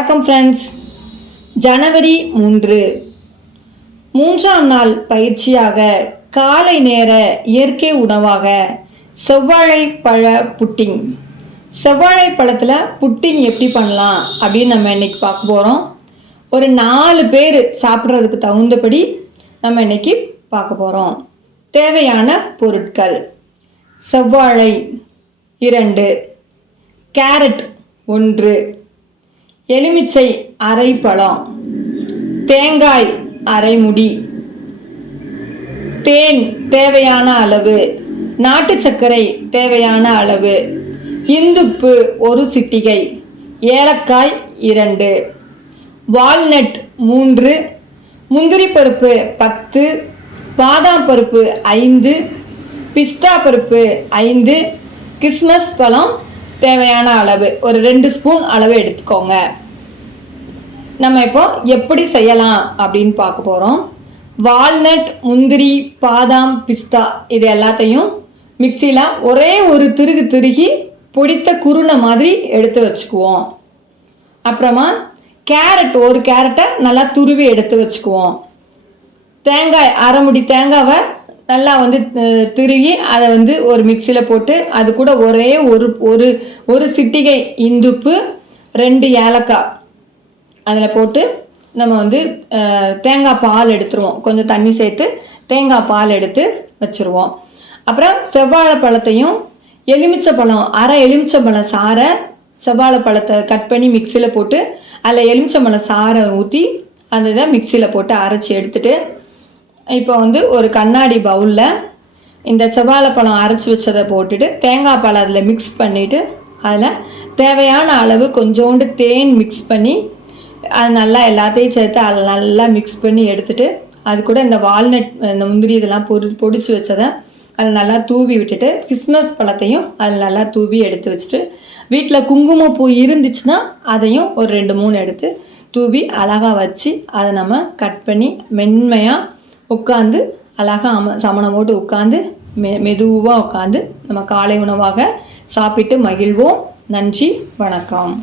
வணக்கம் ஃப்ரெண்ட்ஸ். ஜனவரி 3 மூன்றாம் நாள் பயிற்சியாக காலை நேர இயற்கை உணவாக செவ்வாழை பழ புட்டிங். செவ்வாழை பழத்தில் புட்டிங் எப்படி பண்ணலாம் அப்படின்னு நம்ம இன்னைக்கு பார்க்க போகிறோம். ஒரு 4 பேர் சாப்பிட்றதுக்கு தகுந்தபடி நம்ம இன்னைக்கு பார்க்க போகிறோம். தேவையான பொருட்கள்: செவ்வாழை 2, கேரட் 1, எலுமிச்சை அரை பழம், தேங்காய் அரை முடி, தேன் தேவையான அளவு, நாட்டு சர்க்கரை தேவையான அளவு, இந்துப்பு 1 சிட்டிகை, ஏலக்காய் 2, வால்நட் 3, முந்திரி பருப்பு 10, பாதாம் பருப்பு 5, பிஸ்தா பருப்பு 5, கிஸ்மஸ் பழம் தேவையான அளவு ஒரு 2 ஸ்பூன் அளவு எடுத்துக்கோங்க. நம்ம இப்போ எப்படி செய்யலாம் அப்படின்னு பார்க்க போகிறோம். வால்நட், முந்திரி, பாதாம், பிஸ்தா இது எல்லாத்தையும் மிக்சியில் ஒரே ஒரு திருகி பொடித்த குருணை மாதிரி எடுத்து வச்சுக்குவோம். அப்புறமா கேரட், ஒரு கேரட்டை நல்லா துருவி எடுத்து வச்சுக்குவோம். தேங்காய் அரை முடி தேங்காவை நல்லா திருகி அதை ஒரு மிக்சியில் போட்டு அது கூட ஒரே ஒரு சிட்டிகை இந்துப்பு, 2 ஏலக்காய் அதில் போட்டு நம்ம தேங்காய் பால் எடுத்துருவோம். கொஞ்சம் தண்ணி சேர்த்து தேங்காய் பால் எடுத்து வச்சுருவோம். அப்புறம் செவ்வாழை பழத்தையும் எலுமிச்சை பழம், அரை எலுமிச்சை பழம் சாறை, செவ்வாழை பழத்தை கட் பண்ணி மிக்சியில் போட்டு அதில் எலுமிச்சை பழம் சாறை ஊற்றி அதை மிக்சியில் போட்டு அரைச்சி எடுத்துட்டு இப்போ ஒரு கண்ணாடி பவுலில் இந்த செவ்வாழைப்பழம் அரைச்சி வச்சதை போட்டுட்டு தேங்காய் பால் அதில் மிக்ஸ் பண்ணிவிட்டு அதில் தேவையான அளவு கொஞ்சோண்டு தேன் மிக்ஸ் பண்ணி அது நல்லா எல்லாத்தையும் சேர்த்து அதில் நல்லா மிக்ஸ் பண்ணி எடுத்துகிட்டு அது கூட இந்த வால்நட், இந்த முந்திரி இதெல்லாம் பொடிச்சு வச்சதை அதில் நல்லா தூவி விட்டுட்டு கிஸ்மஸ் பழத்தையும் அதில் நல்லா தூவி எடுத்து வச்சுட்டு வீட்டில் குங்குமப்பூ இருந்துச்சுன்னா அதையும் ஒரு 2-3 எடுத்து தூவி அழகாக வச்சு அதை நம்ம கட் பண்ணி மென்மையாக உட்காந்து அழகாக சமணம் போட்டு உட்காந்து மெதுவாக உட்காந்து நம்ம காலை உணவாக சாப்பிட்டு மகிழ்வோம். நன்றி, வணக்கம்.